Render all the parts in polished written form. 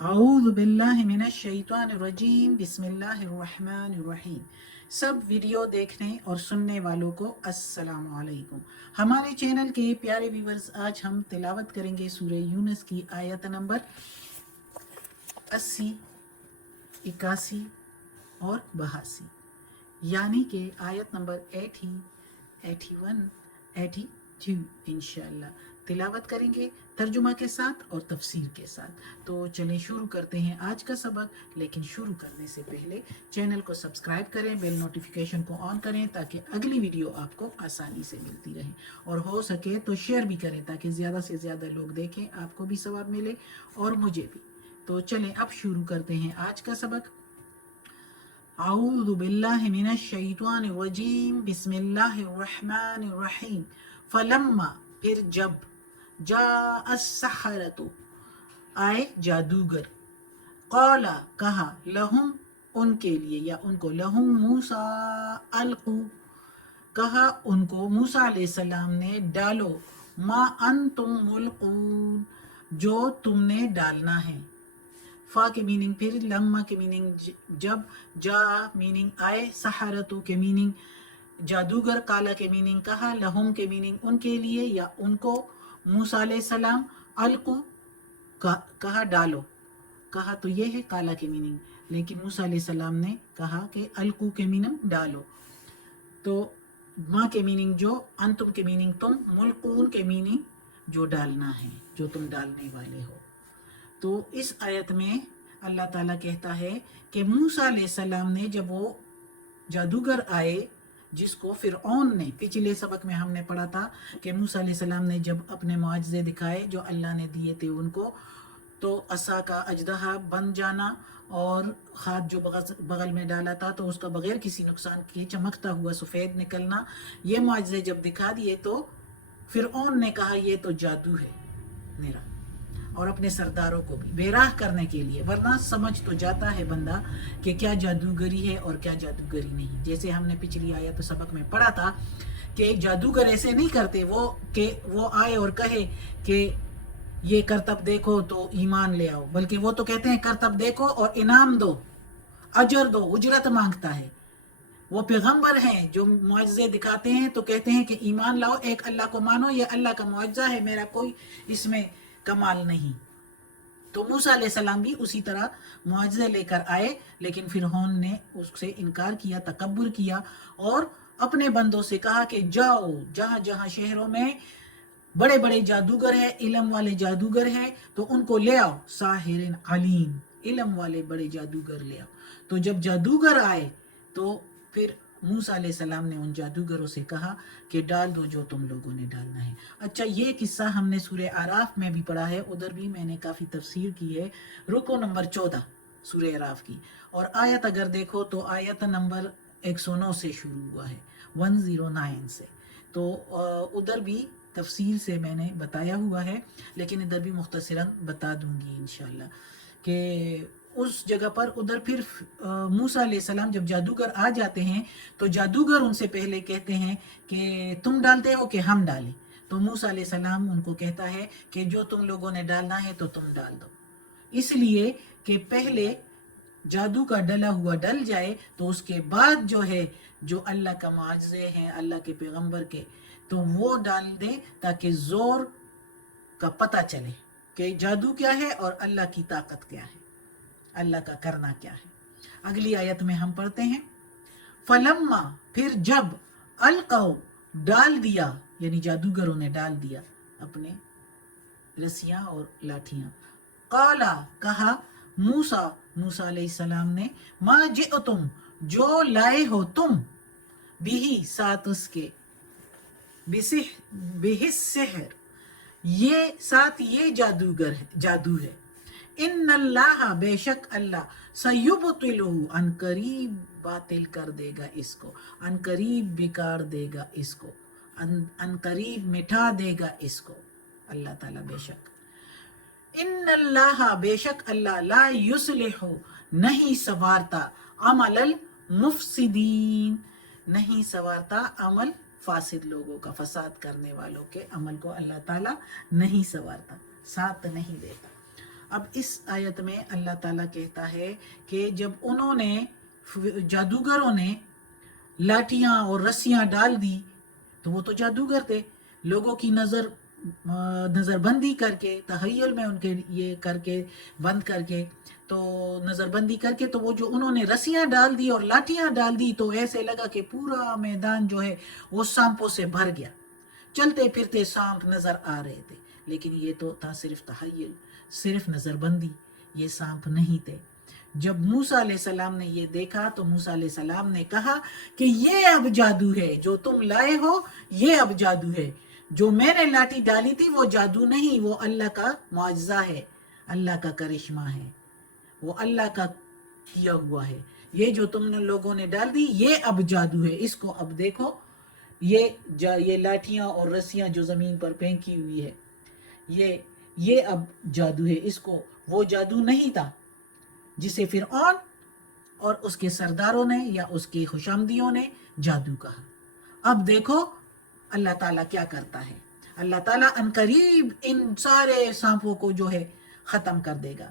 اعوذ باللہ من الشیطان الرجیم بسم اللہ الرحمن الرحیم۔ سب ویڈیو دیکھنے اور سننے والوں کو السلام علیکم۔ ہمارے چینل کے پیارے ویورز، آج ہم تلاوت کریں گے سورہ یونس کی آیت نمبر 80، 81 اور 82، یعنی کہ آیت نمبر 80، 81، 82 انشاءاللہ تلاوت کریں گے ترجمہ کے ساتھ اور تفسیر کے ساتھ۔ تو چلیں شروع کرتے ہیں آج کا سبق، لیکن شروع کرنے سے پہلے چینل کو سبسکرائب کریں، بیل نوٹیفیکیشن کو آن کریں تاکہ اگلی ویڈیو آپ کو آسانی سے ملتی رہے، اور ہو سکے تو شیئر بھی کریں تاکہ زیادہ سے زیادہ لوگ دیکھیں، آپ کو بھی ثواب ملے اور مجھے بھی۔ تو چلیں اب شروع کرتے ہیں آج کا سبق۔ اعوذ باللہ من الشیطان الرجیم بسم اللہ الرحمن الرحیم۔ فلما پھر جب، جاء السحرۃ آئے جادوگر، قالا کہا، لہم ان کے لیے یا ان کو، لہم موسیٰ القو کہا ان کو موسیٰ علیہ السلام نے، ڈالو، ما انتم ملقون جو تم نے ڈالنا ہے۔ فا کے میننگ پھر، لما کے میننگ جب، جا میننگ آئے، سحرتو کے میننگ جادوگر، کالا کے میننگ کہا، لہم کے میننگ ان کے لیے یا ان کو، موسیٰ علیہ السلام، القو کہا ڈالو، کہا تو یہ ہے کالا کے میننگ، لیکن موسیٰ علیہ السلام نے کہا کہ القو کے میننگ ڈالو۔ تو ماں کے میننگ جو، انتم کے میننگ تم، ملقون کے میننگ جو ڈالنا ہے، جو تم ڈالنے والے ہو۔ تو اس آیت میں اللہ تعالیٰ کہتا ہے کہ موسیٰ علیہ السلام نے جب وہ جادوگر آئے، جس کو فرعون نے، پچھلے سبق میں ہم نے پڑھا تھا کہ موسیٰ علیہ السلام نے جب اپنے معجزے دکھائے جو اللہ نے دیے تھے ان کو، تو عصا کا اژدہا بن جانا اور ہاتھ جو بغل میں ڈالا تھا تو اس کا بغیر کسی نقصان کے چمکتا ہوا سفید نکلنا، یہ معجزے جب دکھا دیے تو فرعون نے کہا یہ تو جادو ہے میرا، اور اپنے سرداروں کو بھی بے راہ کرنے کے لیے، ورنہ سمجھ تو جاتا ہے بندہ کہ کیا جادوگری ہے اور کیا جادوگری نہیں۔ جیسے ہم نے پچھلی آیت سبق میں پڑھا تھا کہ جادوگر ایسے نہیں کرتے وہ آئے اور کہے کہ یہ کرتب دیکھو تو ایمان لے آؤ، بلکہ وہ تو کہتے ہیں کرتب دیکھو اور انعام دو، اجر دو، اجرت مانگتا ہے۔ وہ پیغمبر ہیں جو معجزے دکھاتے ہیں تو کہتے ہیں کہ ایمان لاؤ، ایک اللہ کو مانو، یہ اللہ کا معجزہ ہے، میرا کوئی اس میں کمال نہیں۔ تو موسیٰ علیہ السلام بھی اسی طرح معجزے لے کر آئے، لیکن فرعون نے اس سے انکار کیا، تکبر کیا، اور اپنے بندوں سے کہا کہ جاؤ، جہاں جہاں شہروں میں بڑے بڑے جادوگر ہیں، علم والے جادوگر ہیں، تو ان کو لے آؤ، ساحر علیم، علم والے بڑے جادوگر لے آؤ۔ تو جب جادوگر آئے تو پھر موسیٰ علیہ السلام نے ان جادوگروں سے کہا کہ ڈال دو جو تم لوگوں نے ڈالنا ہے۔ اچھا، یہ قصہ ہم نے سورہ اعراف میں بھی پڑھا ہے، ادھر بھی میں نے کافی تفسیر کی ہے، رکو نمبر 14 سورہ اعراف کی، اور آیت اگر دیکھو تو آیت نمبر 109 سے شروع ہوا ہے، 109 سے، تو ادھر بھی تفصیل سے میں نے بتایا ہوا ہے، لیکن ادھر بھی مختصراً بتا دوں گی انشاءاللہ کہ اس جگہ پر ادھر پھر موسیٰ علیہ السلام جب جادوگر آ جاتے ہیں تو جادوگر ان سے پہلے کہتے ہیں کہ تم ڈالتے ہو کہ ہم ڈالیں، تو موسیٰ علیہ السلام ان کو کہتا ہے کہ جو تم لوگوں نے ڈالنا ہے تو تم ڈال دو، اس لیے کہ پہلے جادو کا ڈلا ہوا ڈل جائے تو اس کے بعد جو ہے، جو اللہ کا معجزے ہیں اللہ کے پیغمبر کے، تو وہ ڈال دیں تاکہ زور کا پتہ چلے کہ جادو کیا ہے اور اللہ کی طاقت کیا ہے، اللہ کا کرنا کیا ہے۔ اگلی آیت میں ہم پڑھتے ہیں، فلما پھر جب، القو ڈال دیا، یعنی جادوگروں نے ڈال دیا اپنے رسیاں اور لاٹھیاں، قالا کہا، موسیٰ علیہ السلام نے، ما جئتم جو لائے ہو تم، بھی ساتھ اس کے، بہس سحر یہ ساتھ یہ جادو ہے، ان اللہ بے شک اللہ، سیبطلہ ان قریب باطل کر دے گا اس کو، ان قریب بگاڑ دے گا اس کو، ان قریب مٹا دے گا اس کو اللہ تعالیٰ بے شک۔ ان اللہ بے شک اللہ، لا یصلح نہیں سنوارتا، عمل المفسدین نہیں سنوارتا عمل فاسد لوگوں کا، فساد کرنے والوں کے عمل کو اللہ تعالیٰ نہیں سنوارتا، ساتھ نہیں دیتا۔ اب اس آیت میں اللہ تعالیٰ کہتا ہے کہ جب انہوں نے جادوگروں نے لاٹیاں اور رسیاں ڈال دی تو وہ تو جادوگر تھے، لوگوں کی نظر بندی کر کے، تخیل میں ان کے یہ کر کے بند کر کے، تو نظر بندی کر کے تو وہ جو انہوں نے رسیاں ڈال دی اور لاٹیاں ڈال دی تو ایسے لگا کہ پورا میدان جو ہے وہ سانپوں سے بھر گیا، چلتے پھرتے سانپ نظر آ رہے تھے، لیکن یہ تو تھا صرف تخیل، صرف نظر بندی، یہ سانپ نہیں تھے۔ جب موسیٰ علیہ السلام نے یہ دیکھا تو موسیٰ علیہ السلام نے کہا کہ یہ اب جادو ہے، جو تم لائے ہو یہ اب جادو ہے، جو میں نے لاٹھی ڈالی تھی وہ جادو نہیں، وہ اللہ کا معجزہ ہے، اللہ کا کرشمہ ہے، وہ اللہ کا کیا ہوا ہے، یہ جو تم نے لوگوں نے ڈال دی یہ اب جادو ہے، اس کو اب دیکھو، یہ لاٹھیاں اور رسیاں جو زمین پر پھینکی ہوئی ہے یہ اب جادو ہے، اس کو وہ جادو نہیں تھا جسے فرعون اور اس کے سرداروں نے یا اس کے خوشامدیوں نے جادو کہا۔ اب دیکھو اللہ تعالیٰ کیا کرتا ہے، اللہ تعالیٰ عنقریب ان سارے سانپوں کو جو ہے ختم کر دے گا۔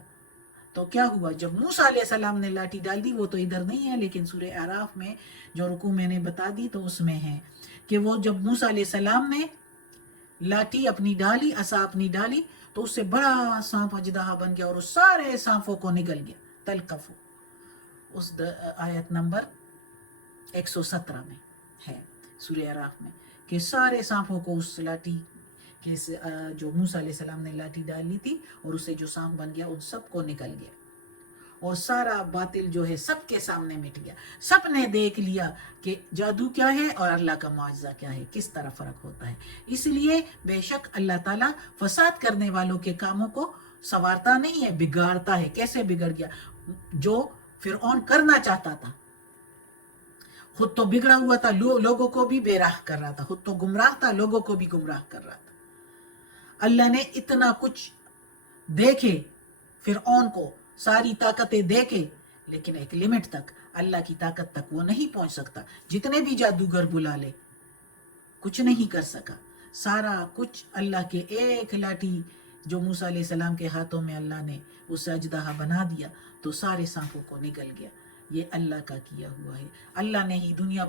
تو کیا ہوا جب موسیٰ علیہ السلام نے لاٹھی ڈال دی، وہ تو ادھر نہیں ہے لیکن سورہ اعراف میں جو رکوع میں نے بتا دی تو اس میں ہے کہ وہ جب موسیٰ علیہ السلام نے لاٹھی اپنی ڈالی، عصا اپنی ڈالی تو اس سے بڑا سانپ اژدہا بن گیا اور اس سارے سانپوں کو نگل گیا، تلقفو، اس آیت نمبر 117 میں ہے سورہ اعراف میں، کہ سارے سانپوں کو اس لاٹھی کے جو موسیٰ علیہ السلام نے لاٹھی ڈالی تھی اور اسے جو سانپ بن گیا ان سب کو نکل گیا، اور سارا باطل جو ہے سب کے سامنے مٹ گیا، سب نے دیکھ لیا کہ جادو کیا ہے اور اللہ کا معجزہ کیا ہے، کس طرح فرق ہوتا ہے۔ اس لیے بے شک اللہ تعالیٰ فساد کرنے والوں کے کاموں کو سنوارتا نہیں ہے، بگاڑتا ہے۔ کیسے بگڑ گیا؟ جو فرعون کرنا چاہتا تھا، خود تو بگڑا ہوا تھا، لوگوں کو بھی بے راہ کر رہا تھا، خود تو گمراہ تھا، لوگوں کو بھی گمراہ کر رہا تھا۔ اللہ نے اتنا کچھ دیکھے فرعون کو، ساری طاقتیں دیکھے، لیکن ایک لمٹ تک، اللہ کی طاقت تک وہ نہیں پہنچ سکتا، جتنے بھی جادوگر بلا لے کچھ نہیں کر سکا، سارا کچھ اللہ کے ایک لاٹھی جو موسیٰ علیہ السلام کے ہاتھوں میں اللہ نے اسے اژدہا بنا دیا تو سارے سانپوں کو نگل گیا۔ یہ اللہ کا کیا ہوا ہے، اللہ نے ہی دنیا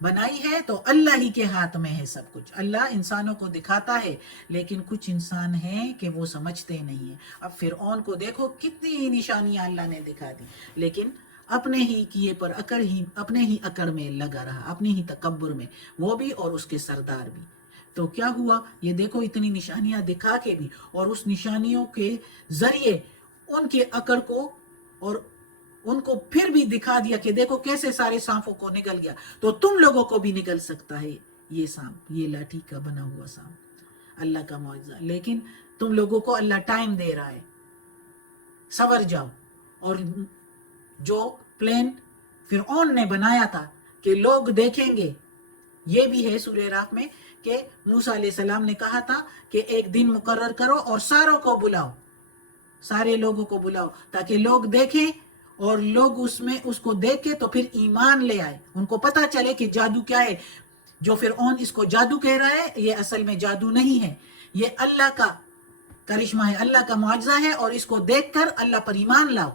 بنائی ہے تو اللہ ہی کے ہاتھ میں ہے سب کچھ۔ اللہ انسانوں کو دکھاتا ہے لیکن کچھ انسان ہیں کہ وہ سمجھتے نہیں ہیں۔ اب فرعون کو دیکھو کتنی نشانیاں اللہ نے دکھا دی، لیکن اپنے ہی کیے پر اپنے ہی اکڑ میں لگا رہا، اپنے ہی تکبر میں، وہ بھی اور اس کے سردار بھی۔ تو کیا ہوا؟ یہ دیکھو اتنی نشانیاں دکھا کے بھی، اور اس نشانیوں کے ذریعے ان کے اکڑ کو اور ان کو پھر بھی دکھا دیا کہ دیکھو کیسے سارے سانپوں کو نگل گیا، تو تم لوگوں کو بھی نگل سکتا ہے یہ سانپ، یہ لاٹھی کا بنا ہوا سانپ، اللہ کا معجزہ۔ لیکن تم لوگوں کو اللہ ٹائم دے رہا ہے، سنور جاؤ۔ اور جو پلان فرعون نے بنایا تھا کہ لوگ دیکھیں گے، یہ بھی ہے سورہ اعراف میں کہ موسیٰ علیہ السلام نے کہا تھا کہ ایک دن مقرر کرو اور ساروں کو بلاؤ، سارے لوگوں کو بلاؤ تاکہ لوگ دیکھیں، اور لوگ اس کو دیکھ کے تو پھر ایمان لے آئے، ان کو پتہ چلے کہ جادو کیا ہے۔ جو فرعون اس کو جادو کہہ رہا ہے یہ اصل میں جادو نہیں ہے، یہ اللہ کا کرشمہ ہے، اللہ کا معجزہ ہے، اور اس کو دیکھ کر اللہ پر ایمان لاؤ۔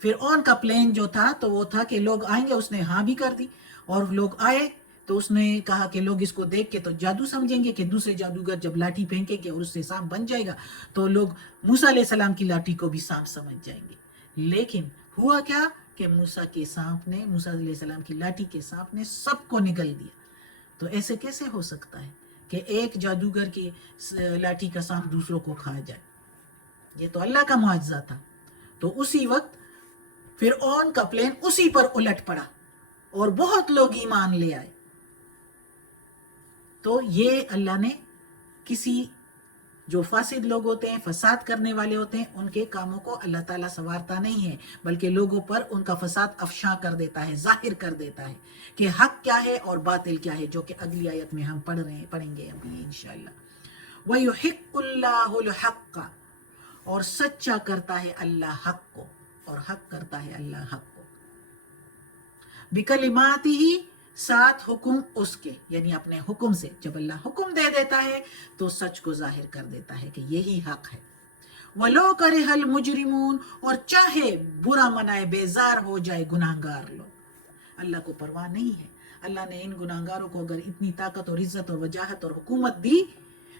فرعون کا پلان جو تھا تو وہ تھا کہ لوگ آئیں گے، اس نے ہاں بھی کر دی، اور لوگ آئے تو اس نے کہا کہ لوگ اس کو دیکھ کے تو جادو سمجھیں گے، کہ دوسرے جادوگر جب لاٹھی پھینکیں گے اور اس سے سانپ بن جائے گا تو لوگ موسیٰ علیہ السلام کی لاٹھی کو بھی سانپ سمجھ جائیں گے۔ لیکن ہوا کیا کہ موسیٰ علیہ السلام کی لاٹھی کے سانپ نے سب کو نگل دیا۔ تو ایسے کیسے ہو سکتا ہے کہ ایک جادوگر کی لاٹھی کا سانپ دوسروں کو کھا جائے؟ یہ تو اللہ کا معجزہ تھا۔ تو اسی وقت فرعون کا پلان اسی پر الٹ پڑا اور بہت لوگ ایمان لے آئے۔ تو یہ اللہ نے کسی جو فاسد لوگ ہوتے ہیں، فساد کرنے والے ہوتے ہیں، ان کے کاموں کو اللہ تعالیٰ سنوارتا نہیں ہے، بلکہ لوگوں پر ان کا فساد افشاں کر دیتا ہے، ظاہر کر دیتا ہے کہ حق کیا ہے اور باطل کیا ہے، جو کہ اگلی آیت میں ہم پڑھیں گے ابھی انشاءاللہ۔ وَيُحِقُّ اللَّهُ الْحَقَّ، اور سچا کرتا ہے اللہ حق کو، اور حق کرتا ہے اللہ حق کو، بِكَلِمَاتِهِ، ساتھ حکم اس کے، یعنی اپنے حکم سے، جب اللہ حکم دے دیتا ہے تو سچ کو ظاہر کر دیتا ہے کہ یہی حق ہے۔ وَلَوْ كَرِهَ الْمُجْرِمُونَ، اور چاہے برا منائے، بیزار ہو جائے گناہگار لوگ، اللہ کو پرواہ نہیں ہے۔ اللہ نے ان گناہگاروں کو اگر اتنی طاقت اور عزت اور وجاہت اور حکومت دی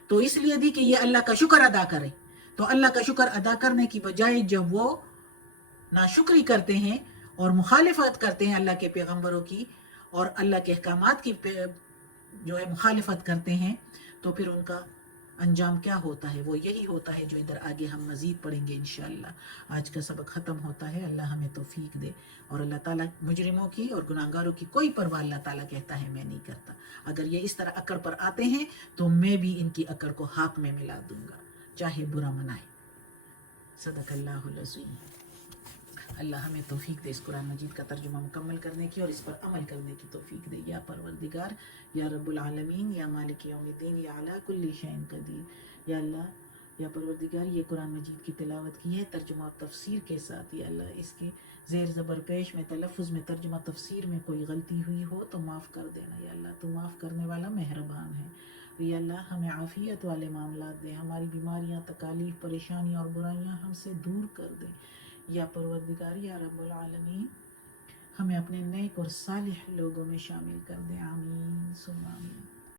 تو اس لیے دی کہ یہ اللہ کا شکر ادا کرے۔ تو اللہ کا شکر ادا کرنے کی بجائے جب وہ ناشکری کرتے ہیں اور مخالفت کرتے ہیں اللہ کے پیغمبروں کی اور اللہ کے احکامات کی جو ہے مخالفت کرتے ہیں، تو پھر ان کا انجام کیا ہوتا ہے؟ وہ یہی ہوتا ہے جو ادھر آگے ہم مزید پڑھیں گے انشاءاللہ۔ آج کا سبق ختم ہوتا ہے، اللہ ہمیں توفیق دے، اور اللہ تعالیٰ مجرموں کی اور گناہگاروں کی کوئی پرواہ اللہ تعالیٰ کہتا ہے میں نہیں کرتا۔ اگر یہ اس طرح اکڑ پر آتے ہیں تو میں بھی ان کی اکڑ کو حق میں ملا دوں گا، چاہے برا منائے۔ صدق اللہ العظیم۔ اللہ ہمیں توفیق دے اس قرآن مجید کا ترجمہ مکمل کرنے کی اور اس پر عمل کرنے کی توفیق دے، یا پروردگار، یا رب العالمین، یا مالک یوم الدین، یا علی کل شیء قدیر۔ یا اللہ، یا پروردگار، یہ قرآن مجید کی تلاوت کی ہے ترجمہ اور تفسیر کے ساتھ، یا اللہ اس کے زیر زبر پیش میں، تلفظ میں، ترجمہ تفسیر میں کوئی غلطی ہوئی ہو تو معاف کر دینا، یا اللہ تو معاف کرنے والا مہربان ہے۔ یا اللہ ہمیں عافیت والے معاملات دے، ہماری بیماریاں، تکالیف، پریشانیاں اور برائیاں ہم سے دور کر دے۔ یا پروردگار، یا رب العالمین، ہمیں اپنے نیک اور صالح لوگوں میں شامل کر دے، آمین ثم آمین۔